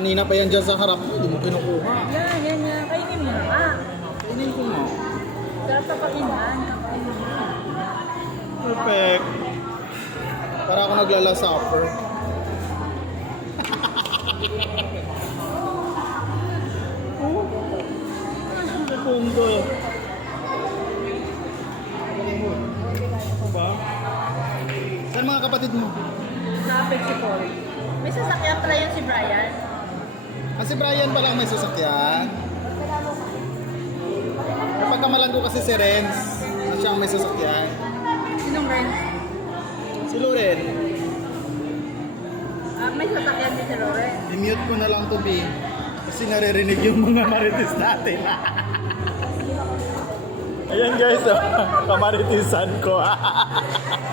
Kanina pa yan dyan sa harap mo, hindi mo kinukuha. Yan, yan, yan. Kainin mo na nga. Kainin ko nga. Sarap. Kakainin mo. Perfect. Para ako naglala supper. oh. Ang pundo eh. Ano ba? Saan mga kapatid mo? Sa Pepsi-Cola. May sasakyan pala yan si Brian. Ah, si Brian pa lang may sasakyan. Kapag kamalan ko kasi si Renz, na siyang may sasakyan. Sinong Brian? Si Loren, Ah, may sasakyan din si Lore. i-mute ko na lang to be. Kasi naririnig yung mga marites natin. Ayan guys, oh, kamaritisan ko.